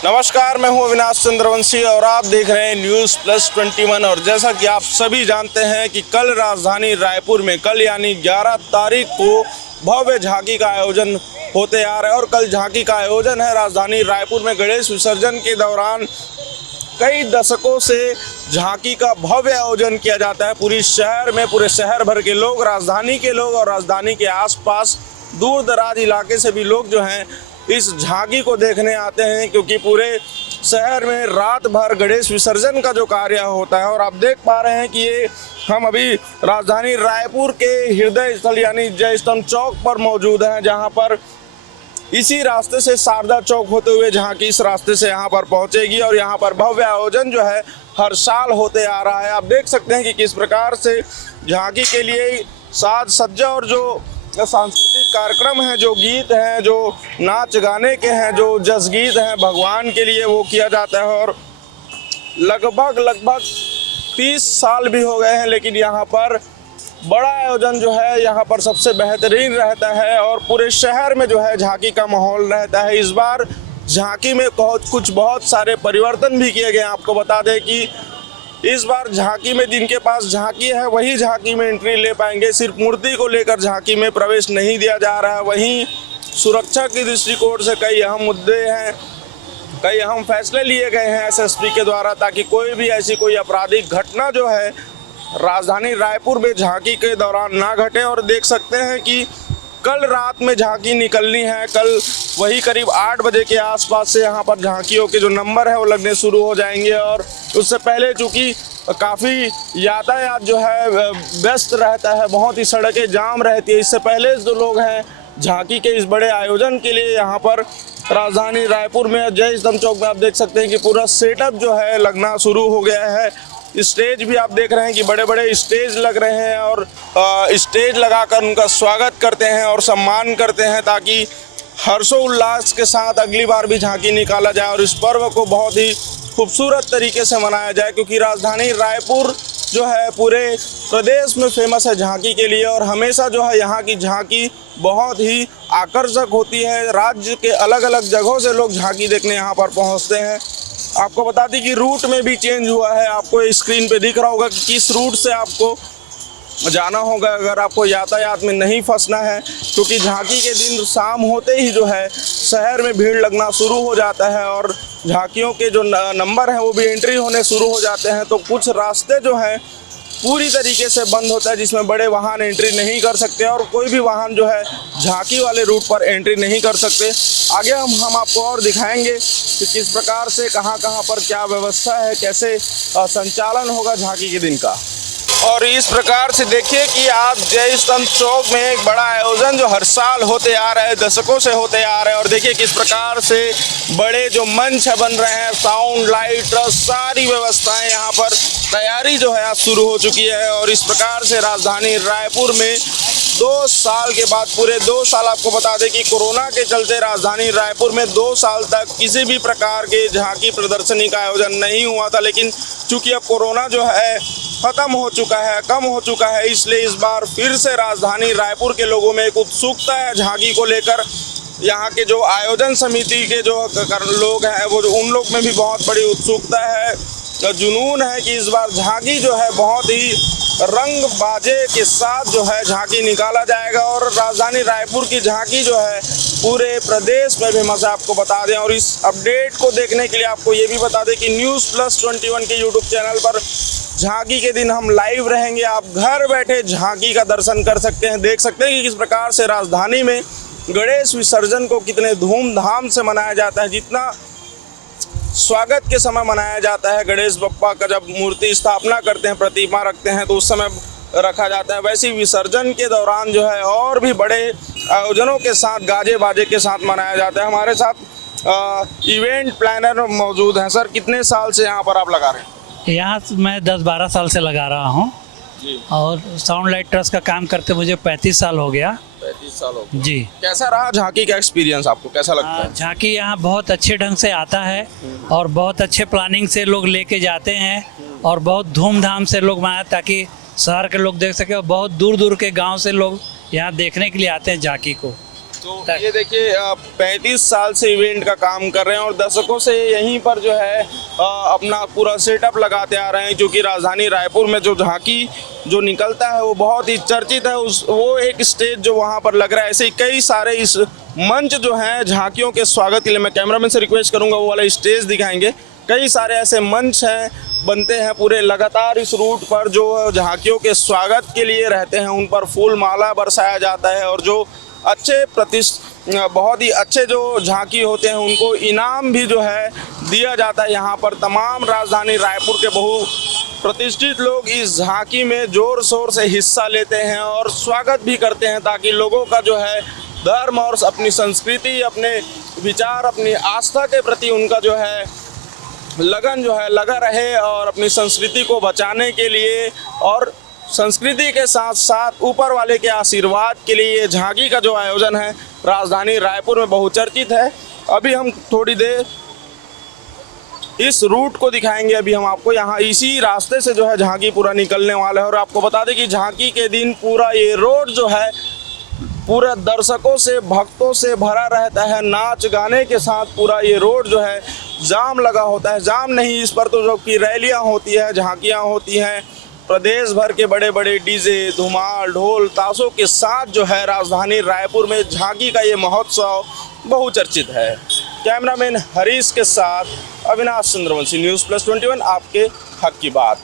नमस्कार, मैं हूं अविनाश चंद्रवंशी और आप देख रहे हैं न्यूज़ प्लस 21। और जैसा कि आप सभी जानते हैं कि कल राजधानी रायपुर में कल यानी 11 तारीख को भव्य झांकी का आयोजन होते आ रहा है। और कल झांकी का आयोजन है राजधानी रायपुर में। गणेश विसर्जन के दौरान कई दशकों से झांकी का भव्य आयोजन किया जाता है पूरी शहर में। पूरे शहर भर के लोग, राजधानी के लोग और राजधानी के आसपास दूर दराज इलाके से भी लोग जो हैं इस झांकी को देखने आते हैं, क्योंकि पूरे शहर में रात भर गणेश विसर्जन का जो कार्य होता है। और आप देख पा रहे हैं कि ये हम अभी राजधानी रायपुर के हृदय स्थल यानी जय स्तंभ चौक पर मौजूद हैं, जहां पर इसी रास्ते से शारदा चौक होते हुए झांकी इस रास्ते से यहाँ पर पहुँचेगी। और यहाँ पर भव्य आयोजन जो है हर साल होते आ रहा है। आप देख सकते हैं कि किस प्रकार से झांकी के लिए साज सज्जा और जो सांस्कृतिक कार्यक्रम हैं, जो गीत हैं, जो नाच गाने के हैं, जो जस गीत हैं भगवान के लिए, वो किया जाता है। और लगभग 30 साल भी हो गए हैं, लेकिन यहाँ पर बड़ा आयोजन जो है यहाँ पर सबसे बेहतरीन रहता है और पूरे शहर में जो है झांकी का माहौल रहता है। इस बार झांकी में बहुत सारे परिवर्तन भी किए गए। आपको बता दें कि इस बार झांकी में जिनके पास झांकी है वही झांकी में एंट्री ले पाएंगे। सिर्फ मूर्ति को लेकर झांकी में प्रवेश नहीं दिया जा रहा है। वहीं सुरक्षा की दृष्टिकोण से कई अहम मुद्दे हैं, कई अहम फैसले लिए गए हैं एसएसपी के द्वारा, ताकि कोई आपराधिक घटना जो है राजधानी रायपुर में झांकी के दौरान ना घटे। और देख सकते हैं कि कल रात में झांकी निकलनी है। कल वही करीब 8 बजे के आसपास से यहाँ पर झांकियों के जो नंबर है वो लगने शुरू हो जाएंगे। और उससे पहले चूँकि काफ़ी यातायात जो है व्यस्त रहता है, बहुत ही सड़कें जाम रहती है, इससे पहले जो लोग हैं झांकी के इस बड़े आयोजन के लिए यहाँ पर राजधानी रायपुर में जय स्तंभ चौक में आप देख सकते हैं कि पूरा सेटअप जो है लगना शुरू हो गया है। स्टेज भी आप देख रहे हैं कि बड़े बड़े स्टेज लग रहे हैं और स्टेज लगाकर उनका स्वागत करते हैं और सम्मान करते हैं, ताकि हर्षोल्लास के साथ अगली बार भी झांकी निकाला जाए और इस पर्व को बहुत ही खूबसूरत तरीके से मनाया जाए। क्योंकि राजधानी रायपुर जो है पूरे प्रदेश में फेमस है झांकी के लिए और हमेशा जो है यहाँ की झांकी बहुत ही आकर्षक होती है। राज्य के अलग अलग जगहों से लोग झांकी देखने यहाँ पर पहुँचते हैं। आपको बता दें कि रूट में भी चेंज हुआ है। आपको स्क्रीन पे दिख रहा होगा कि किस रूट से आपको जाना होगा अगर आपको यातायात में नहीं फंसना है, क्योंकि झांकी के दिन शाम होते ही जो है शहर में भीड़ लगना शुरू हो जाता है और झांकियों के जो नंबर हैं वो भी एंट्री होने शुरू हो जाते हैं। तो कुछ रास्ते जो हैं पूरी तरीके से बंद होता है, जिसमें बड़े वाहन एंट्री नहीं कर सकते और कोई भी वाहन जो है झांकी वाले रूट पर एंट्री नहीं कर सकते। आगे हम आपको और दिखाएंगे कि किस प्रकार से कहाँ पर क्या व्यवस्था है, कैसे संचालन होगा झांकी के दिन का। और इस प्रकार से देखिए कि आप जय स्तंभ चौक में एक बड़ा आयोजन जो हर साल होते आ रहा है, दशकों से होते आ रहे हैं। और देखिए किस प्रकार से बड़े जो मंच बन रहे हैं, साउंड लाइट और सारी व्यवस्थाएं यहाँ पर तैयारी जो है आज शुरू हो चुकी है। और इस प्रकार से राजधानी रायपुर में 2 साल के बाद, पूरे 2 साल आपको बता दें कि कोरोना के चलते राजधानी रायपुर में 2 साल तक किसी भी प्रकार के झांकी प्रदर्शनी का आयोजन नहीं हुआ था। लेकिन चूंकि अब कोरोना जो है खत्म हो चुका है, कम हो चुका है, इसलिए इस बार फिर से राजधानी रायपुर के लोगों में एक उत्सुकता है झांकी को लेकर। यहाँ के जो आयोजन समिति के जो लोग हैं वो उन लोग में भी बहुत बड़ी उत्सुकता है, जुनून है कि इस बार झांकी जो है बहुत ही रंग बाजे के साथ जो है झांकी निकाला जाएगा। और राजधानी रायपुर की झांकी जो है पूरे प्रदेश में भी मज़ा आपको बता दें। और इस अपडेट को देखने के लिए आपको ये भी बता दें कि न्यूज़ प्लस 21 के यूट्यूब चैनल पर झांकी के दिन हम लाइव रहेंगे। आप घर बैठे झांकी का दर्शन कर सकते हैं, देख सकते हैं कि किस प्रकार से राजधानी में गणेश विसर्जन को कितने धूमधाम से मनाया जाता है। जितना स्वागत के समय मनाया जाता है, गणेश बप्पा का जब मूर्ति स्थापना करते हैं, प्रतिमा रखते हैं तो उस समय रखा जाता है, वैसे विसर्जन के दौरान जो है और भी बड़े आयोजनों के साथ गाजे बाजे के साथ मनाया जाता है। हमारे साथ इवेंट प्लानर मौजूद हैं। सर, कितने साल से यहाँ पर आप लगा रहे हैं? यहाँ मैं 10-12 साल से लगा रहा हूँ और साउंड लाइट ट्रस्ट का काम करते मुझे 35 साल हो गया। 35 साल हो गए। जी। कैसा रहा झांकी का एक्सपीरियंस, आपको कैसा लगता है? झांकी यहाँ बहुत अच्छे ढंग से आता है और बहुत अच्छे प्लानिंग से लोग लेके जाते हैं और बहुत धूमधाम से लोग मनाए, ताकि शहर के लोग देख सके और बहुत दूर दूर के गांव से लोग यहाँ देखने के लिए आते हैं झांकी को। तो ये देखिए 35 साल से इवेंट का काम कर रहे हैं और दशकों से यहीं पर जो है अपना पूरा सेटअप लगाते आ रहे हैं, क्योंकि राजधानी रायपुर में जो झांकी जो निकलता है वो बहुत ही चर्चित है। वो एक स्टेज जो वहाँ पर लग रहा है, ऐसे ही कई सारे इस मंच जो हैं झांकियों के स्वागत के लिए, मैं कैमरामैन से रिक्वेस्ट करूँगा वो वाला स्टेज दिखाएंगे। कई सारे ऐसे मंच हैं बनते हैं पूरे लगातार इस रूट पर, जो झांकियों के स्वागत के लिए रहते हैं, उन पर फूल माला बरसाया जाता है और जो अच्छे बहुत ही अच्छे जो झांकी होते हैं उनको इनाम भी जो है दिया जाता है। यहाँ पर तमाम राजधानी रायपुर के बहु प्रतिष्ठित लोग इस झांकी में जोर शोर से हिस्सा लेते हैं और स्वागत भी करते हैं, ताकि लोगों का जो है धर्म और अपनी संस्कृति, अपने विचार, अपनी आस्था के प्रति उनका जो है लगन जो है लगा रहे और अपनी संस्कृति को बचाने के लिए और संस्कृति के साथ साथ ऊपर वाले के आशीर्वाद के लिए ये झांकी का जो आयोजन है राजधानी रायपुर में बहुचर्चित है। अभी हम थोड़ी देर इस रूट को दिखाएंगे। अभी हम आपको यहाँ इसी रास्ते से जो है झांकी पूरा निकलने वाला है और आपको बता दें कि झांकी के दिन पूरा ये रोड जो है पूरा दर्शकों से, भक्तों से भरा रहता है। नाच गाने के साथ पूरा ये रोड जो है जाम लगा होता है। जाम नहीं, इस पर तो जो कि रैलियाँ होती है, झांकियाँ होती हैं, प्रदेश भर के बड़े बड़े डीजे, धुमाल, ढोल, ताशों के साथ जो है राजधानी रायपुर में झांकी का ये महोत्सव बहुचर्चित है। कैमरामैन हरीश के साथ अविनाश चंद्रवंशी, न्यूज़ प्लस 21, आपके हक की बात।